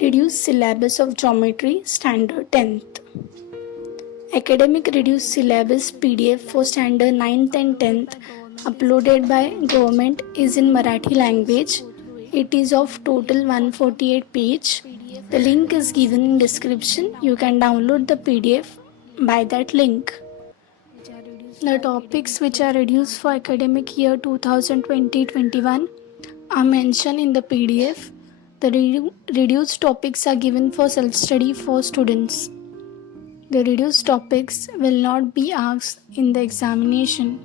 Reduced syllabus of geometry standard 10th. Academic reduced syllabus PDF for standard 9th and 10th uploaded by government is in Marathi language. It is of total 148 page. The link is given in description. You can download the PDF by that link. The topics which are reduced for academic year 2020-21 are mentioned in the PDF. The reduced topics are given for self-study for students. The reduced topics will not be asked in the examination.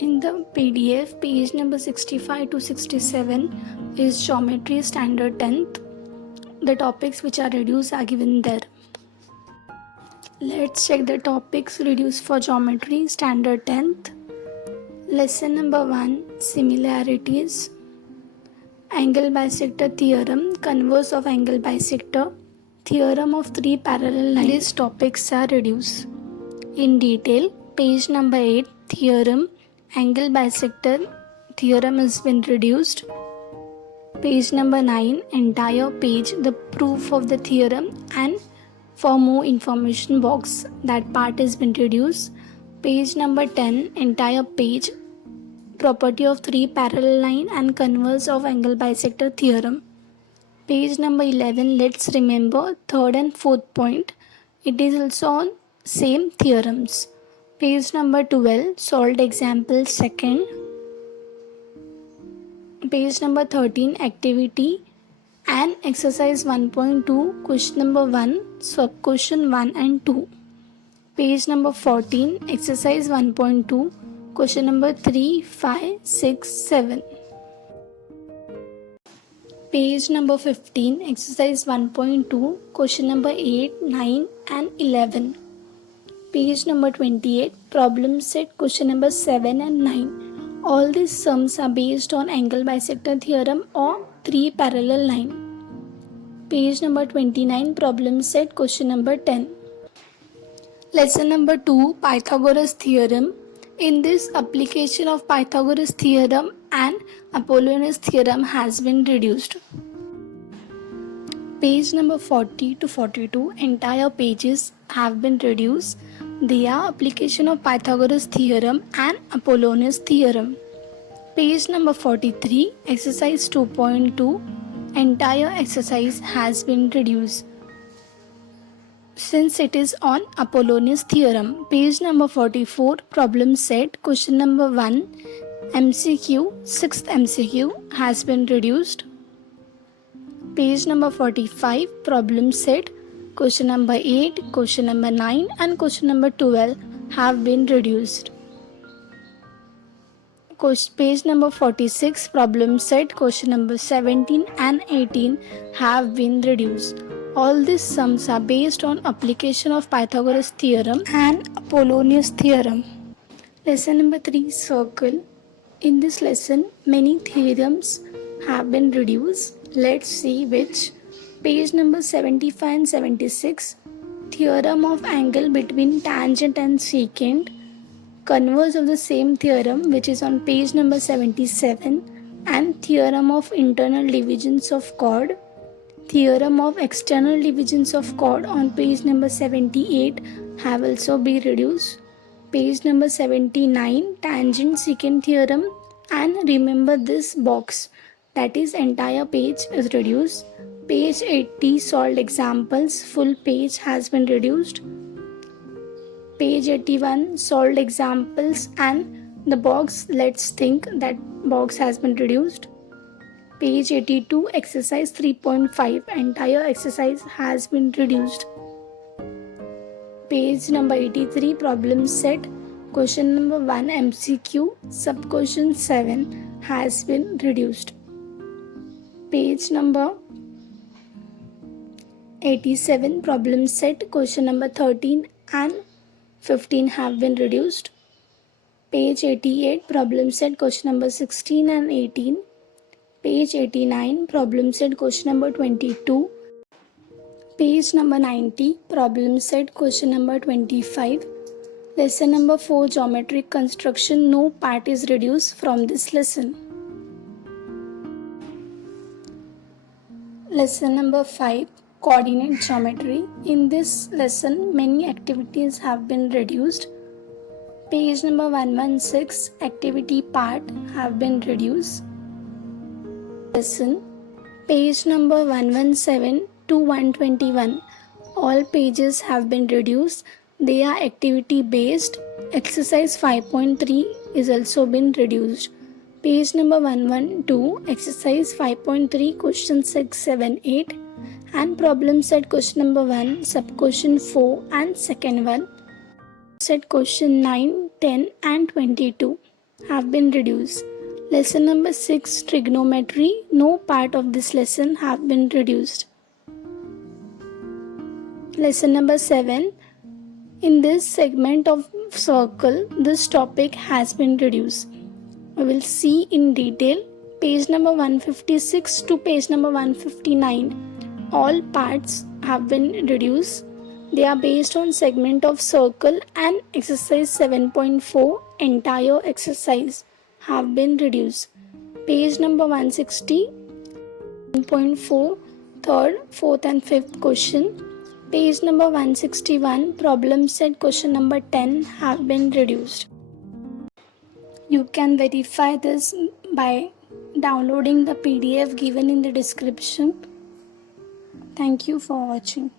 In the PDF, page number 65 to 67 is Geometry Standard 10th. The topics which are reduced are given there. Let's check the topics reduced for Geometry Standard 10th. Lesson number 1, Similarities. Angle bisector theorem, converse of angle bisector, theorem of three parallel lines. These topics are reduced. In detail, page number 8, theorem, angle bisector theorem has been reduced. Page number 9, entire page, the proof of the theorem, and for more information box, that part has been reduced. Page number 10, entire page, property of three parallel line and converse of angle bisector theorem. Page number 11, let's remember third and fourth point. It is also on same theorems. Page number 12, solved example second. Page number 13, activity and exercise 1.2, question number 1, sub question 1 and 2. Page number 14, exercise 1.2, question number 3, 5, 6, 7. Page number 15, exercise 1.2, question number 8, 9 and 11. Page number 28, problem set question number 7 and 9. All these sums are based on angle bisector theorem or three parallel line. Page number 29, problem set question number 10. Lesson number 2, Pythagoras theorem. In this, application of Pythagoras theorem and Apollonius theorem has been reduced. Page number 40 to 42, entire pages have been reduced. They are application of Pythagoras theorem and Apollonius theorem. Page number 43, exercise 2.2, entire exercise has been reduced since it is on Apollonius theorem. Page number 44, problem set question number 1, MCQ, 6th MCQ has been reduced. Page number 45, problem set question number 8, question number 9 and question number 12 have been reduced. Page number 46, problem set question number 17 and 18 have been reduced. All these sums are based on application of Pythagoras theorem and Apollonius theorem. Lesson number 3, circle. In this lesson, many theorems have been reduced. Let's see which. Page number 75 and 76, theorem of angle between tangent and secant, converse of the same theorem which is on page number 77, and theorem of internal divisions of chord, theorem of external divisions of chord on page number 78 have also been reduced. Page number 79, tangent secant theorem, and remember this box, that is entire page is reduced. Page 80, solved examples, full page has been reduced. Page 81, solved examples and the box let's think, that box has been reduced. Page 82, exercise 3.5, entire exercise has been reduced. Page number 83, problem set question number 1, MCQ, sub question 7 has been reduced. Page number 87, problem set question number 13 and 15 have been reduced. Page 88, problem set question number 16 and 18. Page 89, problem set question number 22. Page number 90, problem set question number 25. Lesson number 4, geometric construction. No part is reduced from this lesson. Lesson number 5, Coordinate Geometry. In this lesson, many activities have been reduced. Page number 116, activity part have been reduced. Lesson, page number 117 to 121. All pages have been reduced. They are activity based. Exercise 5.3 is also been reduced. Page number 112, exercise 5.3, question 6, 7, 8 and problem set question number 1, sub question 4 and second one. Set question 9, 10 and 22 have been reduced. Lesson number 6, trigonometry. No part of this lesson have been reduced. Lesson number 7, in this segment of circle, this topic has been reduced. We will see in detail page number 156 to page number 159. All parts have been reduced. They are based on segment of circle and exercise 7.4 entire exercise have been reduced. Page number 160, 1.4, third, fourth and fifth question. Page number 161, problem set question number 10 have been reduced. You can verify this by downloading the PDF given in the description. Thank you for watching.